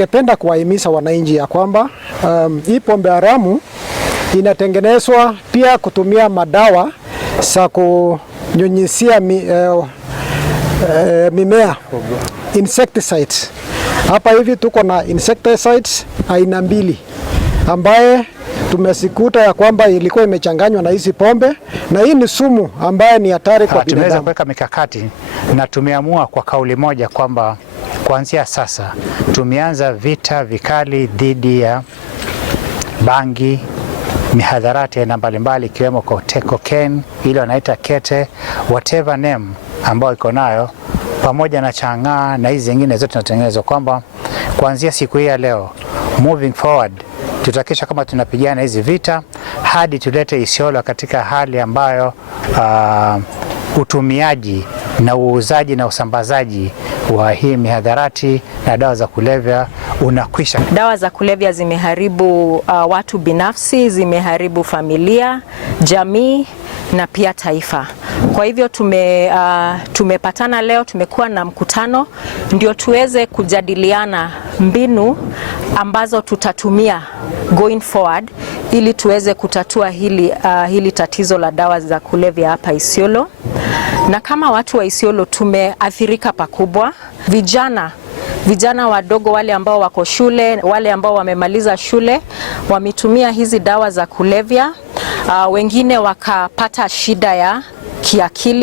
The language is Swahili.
ningependa kuwahimiza wananchi ya kwamba hii pombe haramu inatengenezwa pia kutumia madawa za kunyunyizia mimea, insecticides. Hapa hivi tuko na insecticides aina mbili ambaye tumesikuta ya kwamba ilikuwa imechanganywa na hizi pombe, na hii ni sumu ambaye ni hatari kwa binadamu. Tumeweza kuweka mikakati na tumeamua kwa kauli moja kwamba kuanzia sasa tumeanza vita vikali dhidi ya bangi, mihadharati aina mbalimbali ikiwemo cocaine, ile wanaita kete, whatever name ambayo iko nayo, pamoja na chang'aa na hizi zingine zote tunatengenezwa, kwamba kuanzia siku hii ya leo moving forward tutahakikisha kama tunapigana hizi vita hadi tulete Isiolo katika hali ambayo utumiaji na uuzaji na usambazaji wa hii mihadharati na dawa za kulevya unakwisha. Dawa za kulevya zimeharibu watu binafsi, zimeharibu familia, jamii na pia taifa. Kwa hivyo tumepatana leo, tumekuwa na mkutano ndio tuweze kujadiliana mbinu ambazo tutatumia going forward ili tuweze kutatua hili tatizo la dawa za kulevya hapa Isiolo. Na kama watu wa Isiolo tumeathirika pakubwa. Vijana wadogo, wale ambao wako shule, wale ambao wamemaliza shule, wametumia hizi dawa za kulevya, wengine wakapata shida ya kiakili.